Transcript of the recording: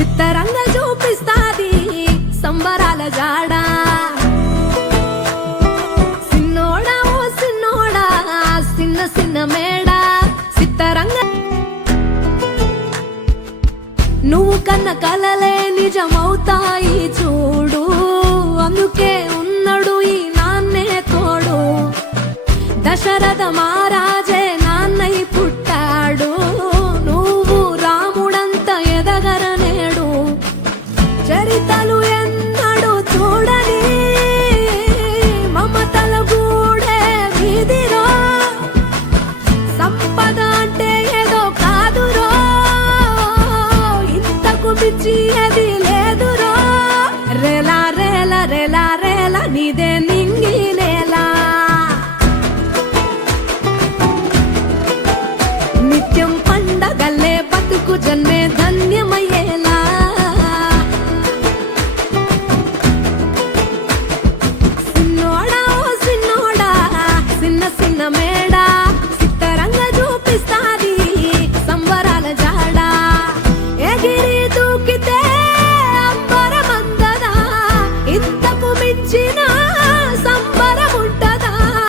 చిత్తరంగా చూపిస్తాది సంబరాల జాడా. సిన్నోడా ఓ సిన్నోడా సిన్న సిన్న మేడా చిత్తరంగా నువ్వు కన్న కలలే నిజమవుతాయి చూడు. అందుకే ఉన్నడు ఈ నాన్నే తోడు. దశరథ మహారాజే నాన్నై పుట్టాడు. నువ్వు రాముడంత ఎదగరనేడు. చరితలు ఎన్నడు చూడని మమతల గూడే వీధిరో. సంపద అంటే ఏదో కాదురో, ఇంతకు మించి అది